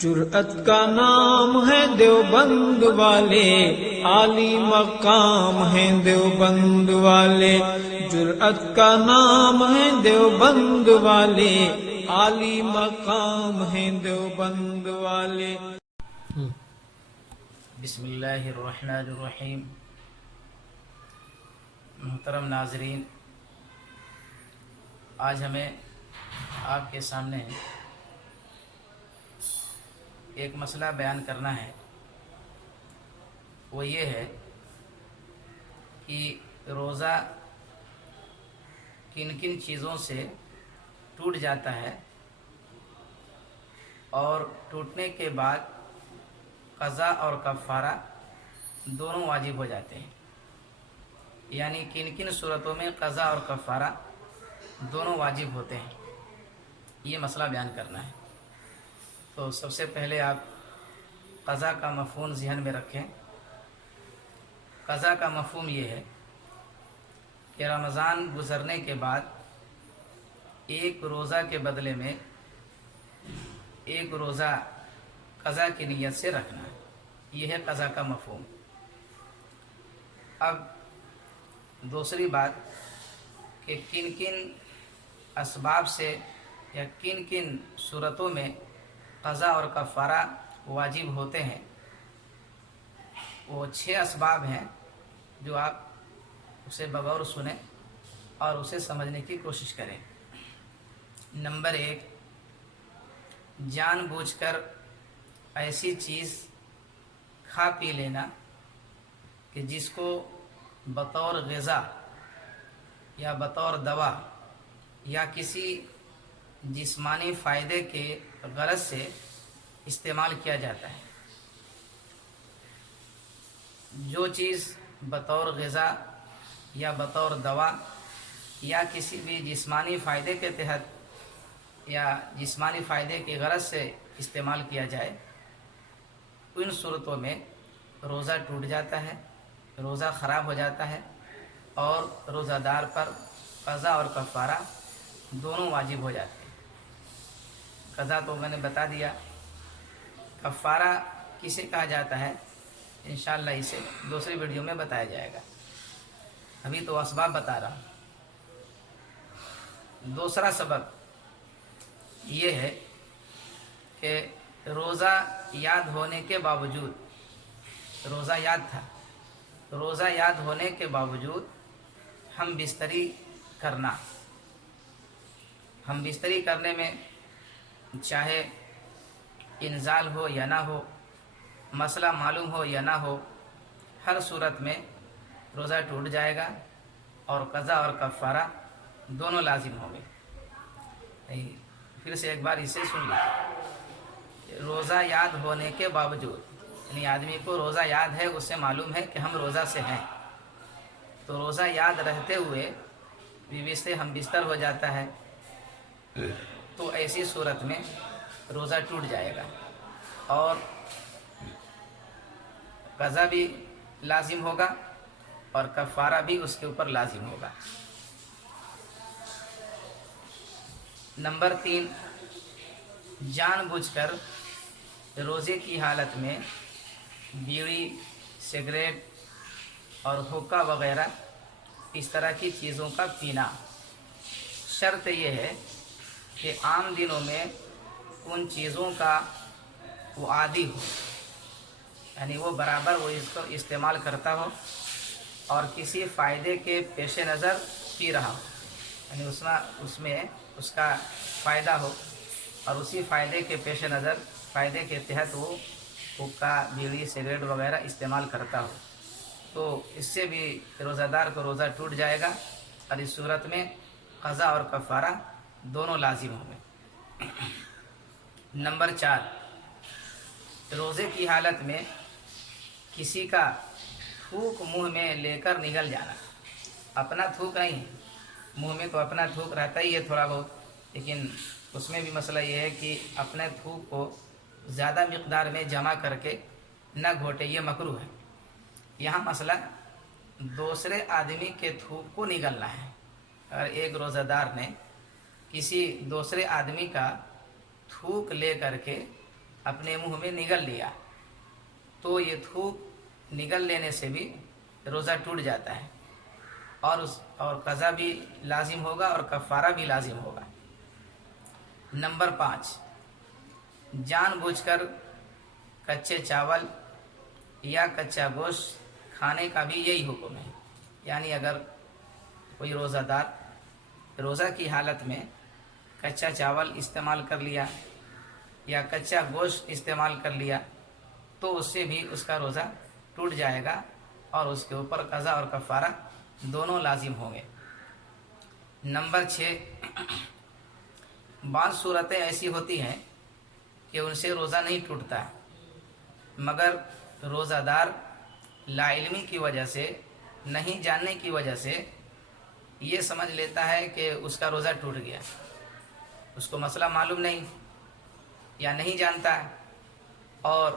جرأت کا نام ہے دیوبند والے، عالی مقام ہیں دیوبند والے۔ جرأت کا نام ہے دیوبند والے، عالی مقام ہیں دیوبند والے۔ بسم اللہ الرحمن الرحیم۔ محترم ناظرین، آج ہمیں آپ کے سامنے ایک مسئلہ بیان کرنا ہے۔ وہ یہ ہے کہ روزہ کن کن چیزوں سے ٹوٹ جاتا ہے اور ٹوٹنے کے بعد قضا اور کفارہ دونوں واجب ہو جاتے ہیں، یعنی کن کن صورتوں میں قضا اور کفارہ دونوں واجب ہوتے ہیں، یہ مسئلہ بیان کرنا ہے۔ تو سب سے پہلے آپ قضا کا مفہوم ذہن میں رکھیں۔ قضا کا مفہوم یہ ہے کہ رمضان گزرنے کے بعد ایک روزہ کے بدلے میں ایک روزہ قضا کی نیت سے رکھنا، یہ ہے قضا کا مفہوم۔ اب دوسری بات کہ کن کن اسباب سے یا کن کن صورتوں میں قضا اور کفارہ واجب ہوتے ہیں، وہ 6 اسباب ہیں جو آپ اسے بغور سنیں اور اسے سمجھنے کی کوشش کریں۔ نمبر 1، جان بوجھ کر ایسی چیز کھا پی لینا کہ جس کو بطور غذا یا بطور دوا یا کسی جسمانی فائدے کے غرض سے استعمال کیا جاتا ہے۔ جو چیز بطور غذا یا بطور دوا یا کسی بھی جسمانی فائدے کے تحت یا جسمانی فائدے کی غرض سے استعمال کیا جائے، ان صورتوں میں روزہ ٹوٹ جاتا ہے، روزہ خراب ہو جاتا ہے اور روزہ دار پر قضا اور کفارہ دونوں واجب ہو جاتے ہیں۔ قضا تو میں نے بتا دیا، کفارہ کسے کہا جاتا ہے انشاءاللہ اسے دوسری ویڈیو میں بتایا جائے گا، ابھی تو اسباب بتا رہا ہوں۔ دوسرا سبب یہ ہے کہ روزہ یاد ہونے کے باوجود، روزہ یاد تھا، روزہ یاد ہونے کے باوجود ہم بستری کرنا، ہم بستری کرنے میں چاہے انزال ہو یا نہ ہو، مسئلہ معلوم ہو یا نہ ہو، ہر صورت میں روزہ ٹوٹ جائے گا اور قضا اور کفارہ دونوں لازم ہوں گے۔ پھر سے ایک بار اسے سن لیں۔ روزہ یاد ہونے کے باوجود، یعنی آدمی کو روزہ یاد ہے، اس سے معلوم ہے کہ ہم روزہ سے ہیں، تو روزہ یاد رہتے ہوئے بیوی سے ہم بستر ہو جاتا ہے، تو ایسی صورت میں روزہ ٹوٹ جائے گا اور قضا بھی لازم ہوگا اور کفارہ بھی اس کے اوپر لازم ہوگا۔ نمبر 3، جان بوجھ کر روزے کی حالت میں بیڑی، سگریٹ اور حقہ وغیرہ اس طرح کی چیزوں کا پینا۔ شرط یہ ہے کہ عام دنوں میں ان چیزوں کا وہ عادی ہو، یعنی وہ برابر وہ اس کو استعمال کرتا ہو اور کسی فائدے کے پیش نظر پی رہا ہو، یعنی اس میں اس کا فائدہ ہو اور اسی فائدے کے پیش نظر، فائدے کے تحت وہ حقہ، بیڑی، سگریٹ وغیرہ استعمال کرتا ہو، تو اس سے بھی روزہ دار کو روزہ ٹوٹ جائے گا اور اس صورت میں قضا اور کفارہ دونوں لازم ہوں گے۔ نمبر 4، روزے کی حالت میں کسی کا تھوک منہ میں لے کر نگل جانا، اپنا تھوک نہیں، منہ میں تو اپنا تھوک رہتا ہی ہے تھوڑا بہت، لیکن اس میں بھی مسئلہ یہ ہے کہ اپنے تھوک کو زیادہ مقدار میں جمع کر کے نہ گھوٹے، یہ مکروہ ہے۔ یہاں مسئلہ دوسرے آدمی کے تھوک کو نگلنا ہے۔ اگر ایک روزہ دار نے کسی دوسرے آدمی کا تھوک لے کر کے اپنے منہ میں نگل لیا تو یہ تھوک نگل لینے سے بھی روزہ ٹوٹ جاتا ہے اور قضا بھی لازم ہوگا اور کفارہ بھی لازم ہوگا۔ نمبر 5، جان بوجھ کر کچے چاول یا کچا گوشت کھانے کا بھی یہی حکم ہے۔ یعنی اگر کوئی روزہ دار روزہ کی حالت میں کچا چاول استعمال کر لیا یا کچا گوشت استعمال کر لیا تو اس سے بھی اس کا روزہ ٹوٹ جائے گا اور اس کے اوپر قضا اور کفارہ دونوں لازم ہوں گے۔ نمبر 6، بعض صورتیں ایسی ہوتی ہیں کہ ان سے روزہ نہیں ٹوٹتا مگر روزہ دار لا علمی کی وجہ سے، نہیں جاننے کی وجہ سے یہ سمجھ لیتا ہے کہ اس کا روزہ ٹوٹ گیا، اس کو مسئلہ معلوم نہیں یا نہیں جانتا ہے، اور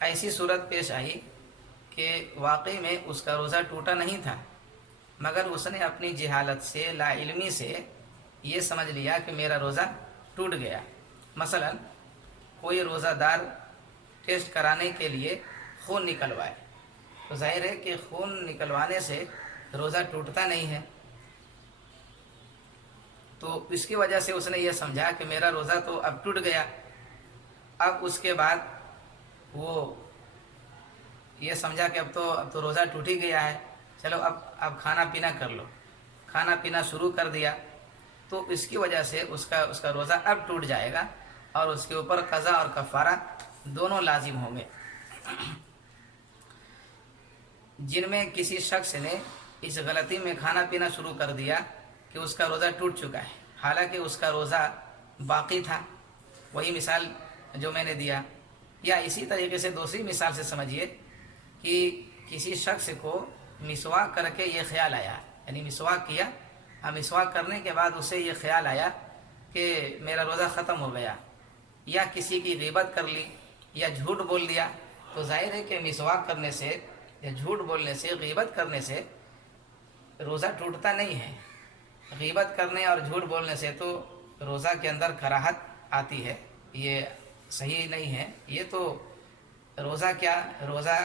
ایسی صورت پیش آئی کہ واقعی میں اس کا روزہ ٹوٹا نہیں تھا مگر اس نے اپنی جہالت سے، لا علمی سے یہ سمجھ لیا کہ میرا روزہ ٹوٹ گیا۔ مثلا کوئی روزہ دار ٹیسٹ کرانے کے لیے خون نکلوائے تو ظاہر ہے کہ خون نکلوانے سے روزہ ٹوٹتا نہیں ہے، تو اس کی وجہ سے اس نے یہ سمجھا کہ میرا روزہ تو اب ٹوٹ گیا۔ اب اس کے بعد وہ یہ سمجھا کہ اب تو روزہ ٹوٹ ہی گیا ہے، چلو اب کھانا پینا کر لو، کھانا پینا شروع کر دیا تو اس کی وجہ سے اس کا روزہ اب ٹوٹ جائے گا اور اس کے اوپر قضا اور کفارہ دونوں لازم ہوں گے۔ جن میں کسی شخص نے اس غلطی میں کھانا پینا شروع کر دیا کہ اس کا روزہ ٹوٹ چکا ہے حالانکہ اس کا روزہ باقی تھا، وہی مثال جو میں نے دیا، یا اسی طریقے سے دوسری مثال سے سمجھیے کہ کسی شخص کو مسواک کر کے یہ خیال آیا، یعنی مسواک کیا، مسواک کرنے کے بعد اسے یہ خیال آیا کہ میرا روزہ ختم ہو گیا، یا کسی کی غیبت کر لی یا جھوٹ بول دیا، تو ظاہر ہے کہ مسواک کرنے سے یا جھوٹ بولنے سے، غیبت کرنے سے روزہ ٹوٹتا نہیں ہے۔ غیبت کرنے اور جھوٹ بولنے سے تو روزہ کے اندر کراہت آتی ہے، یہ صحیح نہیں ہے۔ یہ تو روزہ کیا، روزہ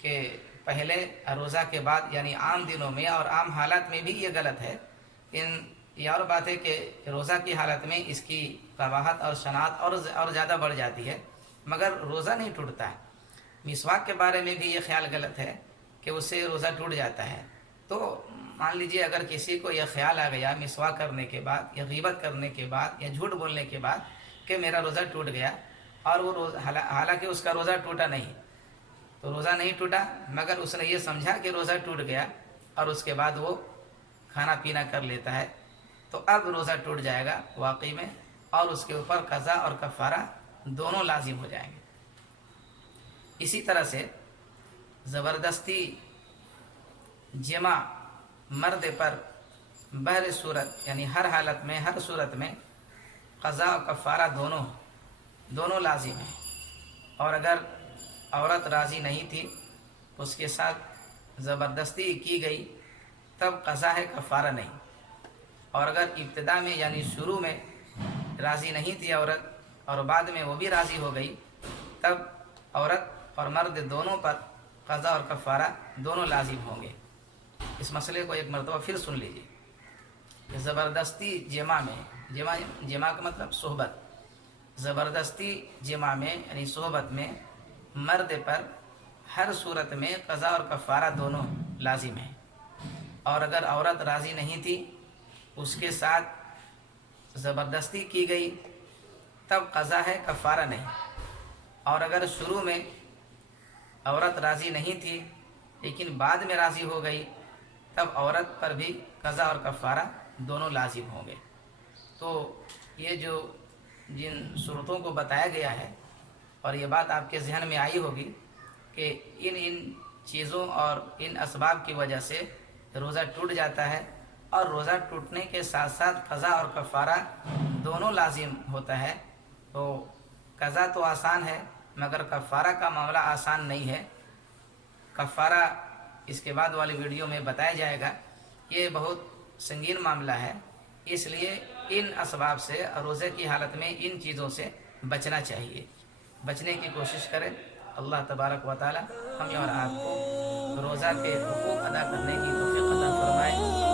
کے پہلے اور روزہ کے بعد یعنی عام دنوں میں اور عام حالات میں بھی یہ غلط ہے۔ یہ اور بات ہے کہ روزہ کی حالت میں اس کی قباحت اور شناعت اور زیادہ بڑھ جاتی ہے مگر روزہ نہیں ٹوٹتا ہے۔ مسواک کے بارے میں بھی یہ خیال غلط ہے کہ اس سے روزہ ٹوٹ جاتا ہے، تو مان لیجئے اگر کسی کو یہ خیال آ گیا مسواک کرنے کے بعد یا غیبت کرنے کے بعد یا جھوٹ بولنے کے بعد کہ میرا روزہ ٹوٹ گیا، اور وہ حالانکہ اس کا روزہ ٹوٹا نہیں، تو روزہ نہیں ٹوٹا مگر اس نے یہ سمجھا کہ روزہ ٹوٹ گیا اور اس کے بعد وہ کھانا پینا کر لیتا ہے، تو اب روزہ ٹوٹ جائے گا واقعی میں، اور اس کے اوپر قضا اور کفارہ دونوں لازم ہو جائیں گے۔ اسی طرح سے زبردستی جمع مرد پر بہر صورت یعنی ہر حالت میں، ہر صورت میں قضا اور کفارہ دونوں لازم ہیں، اور اگر عورت راضی نہیں تھی اس کے ساتھ زبردستی کی گئی تب قضا ہے، کفارہ نہیں، اور اگر ابتدا میں یعنی شروع میں راضی نہیں تھی عورت اور بعد میں وہ بھی راضی ہو گئی تب عورت اور مرد دونوں پر قضا اور کفارہ دونوں لازم ہوں گے۔ اس مسئلے کو ایک مرتبہ پھر سن لیجیے کہ زبردستی جمع میں، جمع کا مطلب صحبت، زبردستی جمع میں یعنی صحبت میں مرد پر ہر صورت میں قضا اور کفارہ دونوں لازم ہیں، اور اگر عورت راضی نہیں تھی اس کے ساتھ زبردستی کی گئی تب قضا ہے، کفارہ نہیں، اور اگر شروع میں عورت راضی نہیں تھی لیکن بعد میں راضی ہو گئی تب عورت پر بھی قضا اور کفارہ دونوں لازم ہوں گے۔ تو یہ جو جن صورتوں کو بتایا گیا ہے، اور یہ بات آپ کے ذہن میں آئی ہوگی کہ ان چیزوں اور ان اسباب کی وجہ سے روزہ ٹوٹ جاتا ہے، اور روزہ ٹوٹنے کے ساتھ ساتھ قضا اور کفارہ دونوں لازم ہوتا ہے۔ تو قضا تو آسان ہے مگر کفارہ کا معاملہ آسان نہیں ہے۔ کفارہ اس کے بعد والی ویڈیو میں بتایا جائے گا، یہ بہت سنگین معاملہ ہے، اس لیے ان اسباب سے روزے کی حالت میں ان چیزوں سے بچنا چاہیے، بچنے کی کوشش کریں۔ اللہ تبارک و تعالی ہمیں اور آپ کو روزہ کے حقوق ادا کرنے کی توفیق عطا فرمائے۔